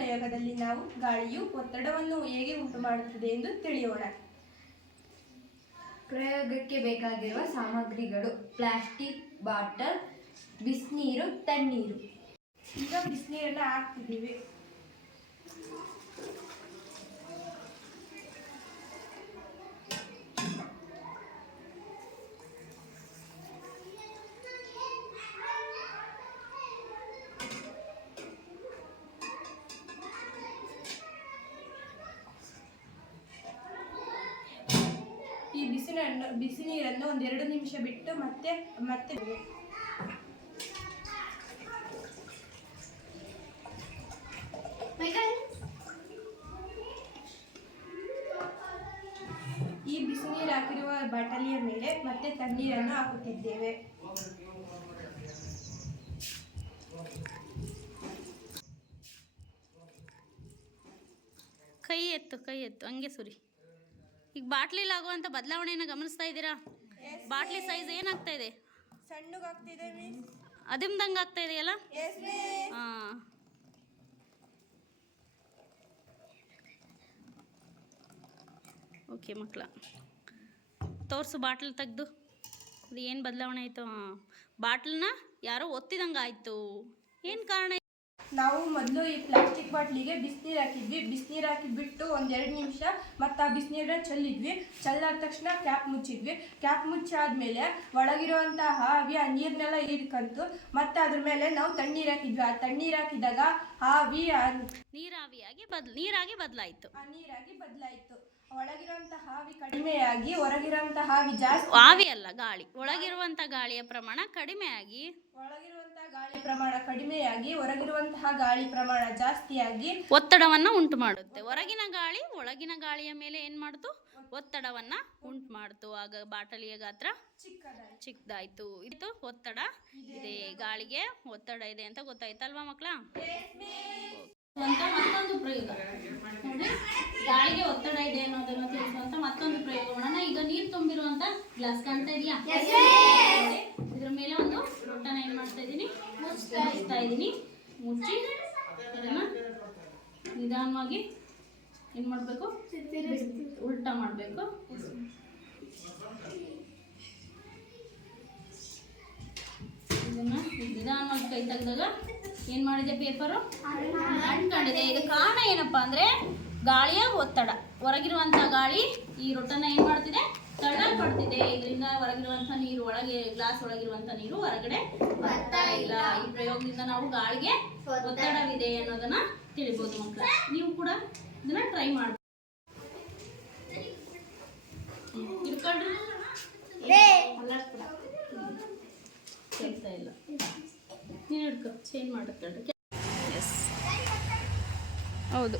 ಪ್ರಯೋಗದಲ್ಲಿ ನಾವು ಗಾಳಿಯು ಒತ್ತಡವನ್ನು ಹೇಗೆ ಉಂಟು ಮಾಡುತ್ತದೆ ಎಂದು ತಿಳಿಯೋಣ. ಪ್ರಯೋಗಕ್ಕೆ ಬೇಕಾಗಿರುವ ಸಾಮಗ್ರಿಗಳು ಪ್ಲಾಸ್ಟಿಕ್ ಬಾಟಲ್, ಬಿಸಿನೀರು, ತಣ್ಣೀರು. ಈಗ ಬಿಸಿನೀರನ್ನು ಹಾಕ್ತಿದ್ದೀವಿ. ಈ ಬಿಸಿ ಬಿಸಿ ನೀರನ್ನು ಒಂದೆರಡು ನಿಮಿಷ ಬಿಟ್ಟು ಮತ್ತೆ ಮತ್ತೆ ಈ ಬಿಸಿ ನೀರು ಹಾಕಿರುವ ಬಾಟಲಿಯ ಮೇಲೆ ಮತ್ತೆ ತಣ್ಣೀರನ್ನು ಹಾಕುತ್ತಿದ್ದೇವೆ. ಕೈ ಎತ್ತು ಕೈ ಎತ್ತು ಹಂಗೆ ಸುರಿ. ಈಗ ಬಾಟ್ಲಿಲ್ ಆಗುವಂಥ ಬದಲಾವಣೆಯನ್ನು ಗಮನಿಸ್ತಾ ಇದ್ದೀರಾ? ಬಾಟ್ಲಿ ಸೈಜ್ ಏನಾಗ್ತಾ ಇದೆ? ಸಣ್ಣಗಾಗ್ತಿದೆ ಅದಿಮ್ದಂಗೆ ಆಗ್ತಾ ಇದೆಯಲ್ಲ? ಹಾಂ. ಓಕೆ ಮಕ್ಕಳ ತೋರಿಸು ಬಾಟ್ಲ್ ತೆಗ್ದು. ಅದು ಏನು ಬದಲಾವಣೆ ಆಯಿತು? ಹಾಂ. ಬಾಟ್ಲನ್ನ ಯಾರೋ ಒತ್ತಿದಂಗೆ ಆಯಿತು ಏನು ಕಾರಣ ನಾವು ಮೊದಲು ಈ ಪ್ಲಾಸ್ಟಿಕ್ ಬಾಟ್ಲಿಗೆ ಬಿಸಿನೀರು ಹಾಕಿದ್ವಿ. ಬಿಸಿನೀರು ಹಾಕಿಬಿಟ್ಟು ಒಂದೆರಡು ನಿಮಿಷ ಮತ್ತು ಆ ಬಿಸಿನೀರನ್ನ ಚೆಲ್ಲಿದ್ವಿ. ಚೆಲ್ಲಾದ ತಕ್ಷಣ ಕ್ಯಾಪ್ ಮುಚ್ಚಿದ್ವಿ. ಕ್ಯಾಪ್ ಮುಚ್ಚಾದ್ಮೇಲೆ ಒಳಗಿರುವಂತಹ ಹಾವಿ ಆ ನೀರನ್ನೆಲ್ಲ ಹೀರ್ಕಂತು ಮತ್ತು ಅದ್ರ ಮೇಲೆ ನಾವು ತಣ್ಣೀರು ಹಾಕಿದ್ವಿ. ಆ ತಣ್ಣೀರು ಹಾಕಿದಾಗ ಹಾವಿ ನೀರಾವಿಯಾಗಿ ಬದ್ ನೀರಾಗಿ ಬದಲಾಯಿತು. ಆ ನೀರಾಗಿ ಬದಲಾಯಿತು. ಕಡಿಮೆಯಾಗಿ ಹಾವಿ ಜಾಸ್ತಿ ಆವಿ ಅಲ್ಲ ಗಾಳಿ. ಒಳಗಿರುವಂತ ಗಾಳಿಯ ಪ್ರಮಾಣ ಕಡಿಮೆಯಾಗಿ. ಒಳಗಿರುವಂತಹ ಗಾಳಿ ಪ್ರಮಾಣ ಕಡಿಮೆಯಾಗಿ ಹೊರಗಿರುವಂತಹ ಗಾಳಿ ಪ್ರಮಾಣ ಜಾಸ್ತಿಯಾಗಿ ಒತ್ತಡವನ್ನ ಉಂಟು ಮಾಡುತ್ತೆ. ಹೊರಗಿನ ಗಾಳಿ ಒಳಗಿನ ಗಾಳಿಯ ಮೇಲೆ ಏನು ಮಾಡ್ತು? ಒತ್ತಡವನ್ನ ಉಂಟು ಮಾಡ್ತು. ಆಗ ಬಾಟಲಿಯ ಗಾತ್ರ ಚಿಕ್ಕದಾಯಿತು. ಚಿಕ್ಕದಾಯ್ತು ಇತ್ತು ಒತ್ತಡ ಇದೆ. ಗಾಳಿಗೆ ಒತ್ತಡ ಇದೆ ಅಂತ ಗೊತ್ತಾಯ್ತಲ್ವಾ ಮಕ್ಕಳ? ಅಂತ ಮತ್ತೊಂದು ಪ್ರಯೋಗ. ನೋಡಿ ಗಾಳಿಗೆ ಒತ್ತಡ ಇದೆ ಅನ್ನೋದನ್ನು ತಿಳಿಸುವಂತ ಮತ್ತೊಂದು ಪ್ರಯೋಗ ಮಾಡೋಣ. ಈಗ ನೀರು ತುಂಬಿರುವಂತ ಗ್ಲಾಸ್ ಕಾಣ್ತಾ ಇದೆಯಾ? ಇದ್ರ ಮೇಲೆ ಒಂದು ಲೋಟನ ಏನ್ ಮಾಡ್ತಾ ಇದೀನಿ? ಮುಚ್ಚಿಸ್ತಾ ಇದೀನಿ. ಮುಚ್ಚಿ ಅದನ್ನ ನಿಧಾನವಾಗಿ ಏನ್ ಮಾಡ್ಬೇಕು? ಉಲ್ಟಾ ಮಾಡ್ಬೇಕು. ಇದನ್ನ ನಿಧಾನವಾಗಿ ಕೈ ತೆಗೆದಾಗ ಏನು ಮಾಡಿದೆ ಪೇಪರು ಅಂಟ್ಕೊಂಡಿದೆ. ಇದು ಕಾರಣ ಏನಪ್ಪಾ ಅಂದ್ರೆ ಗಾಳಿಯ ಒತ್ತಡ. ಹೊರಗಿರುವಂತ ಗಾಳಿ ಈ ರೊಟ್ಟನ ಏನು ಮಾಡ್ತಿದೆ? ತಳ್ಳಲ್ಪಡ್ತಿದೆ. ಇದರಿಂದ ಹೊರಗಿರುವಂತ ನೀರು ಒಳಗೆ ಗ್ಲಾಸ್ ಒಳಗಿರುವಂತ ನೀರು ಹೊರಗಡೆ ಬರ್ತಾ ಇಲ್ಲ. ಈ ಪ್ರಯೋಗದಿಂದ ನಾವು ಗಾಳಿಗೆ ಒತ್ತಡವಿದೆ ಅನ್ನೋದನ್ನ ತಿಳಿಬೋದು ಮಕ್ಕಳ ನೀವು ಕೂಡ ಇದನ್ನ ಟ್ರೈ ಮಾಡಿ ಇಟ್ಕೊಳ್ರಿ ಕೆಲಸ ಇಲ್ಲ ನೀನು ಹಿಡ್ಕೊ ಚೇಂಜ್ ಮಾಡುತ್ತೆ ಎಸ್ ಹೌದು.